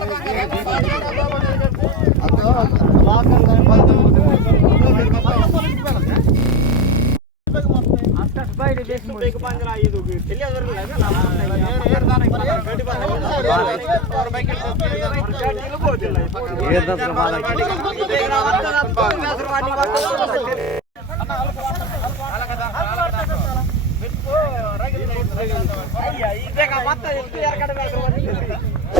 అవలాగ మన మత్తి అత్తి అదే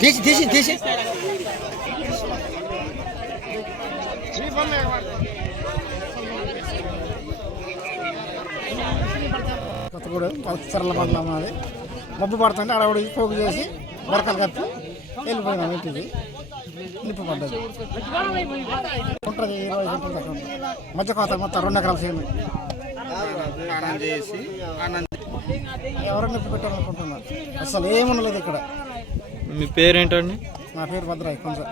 తీసి తీసి తీసి. కొత్తగూడెం సరళ మండలం అది మబ్బు పడుతుంటే అడవుడు పోగు చేసి బరకలు కప్పి వెళ్ళిపోయినాం ఇంటికి. నిప్పు పడ్డది. ఉంటుంది ఇరవై ఉంటుంది. మధ్య కోత మొత్తం రెండు ఎకరాల సేమ్. ఎవరు నిప్పు పెట్టాలనుకుంటున్నారు? అసలు ఏముండలేదు ఇక్కడ. మీ పేరేంటండి? నా పేరు భద్రాయి కొంచెం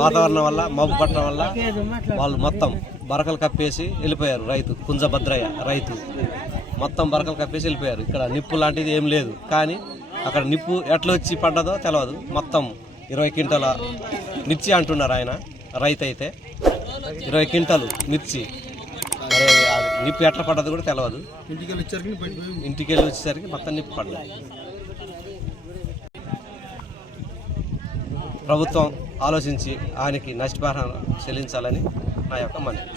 వాతావరణం వల్ల మబ్బు పట్టడం వల్ల వాళ్ళు మొత్తం బరకలు కప్పేసి వెళ్ళిపోయారు రైతు కుంజభద్రయ్య రైతు. మొత్తం బరకలు కప్పేసి వెళ్ళిపోయారు. ఇక్కడ నిప్పు లాంటిది ఏం లేదు. కానీ అక్కడ నిప్పు ఎట్లా వచ్చి పడ్డదో తెలియదు మొత్తం ఇరవై క్వింటాల మిర్చి అంటున్నారు ఆయన రైతు అయితే. ఇరవై క్వింటాలు మిర్చి. మరి నిప్పు ఎట్లా పడ్డదో కూడా తెలియదు ఇంటికి వెళ్ళి వచ్చేసరికి మొత్తం నిప్పు పడ్డది. ప్రభుత్వం ఆలోచించి ఆయనకి నష్టపరిహారం చెల్లించాలని నా యొక్క మనవి.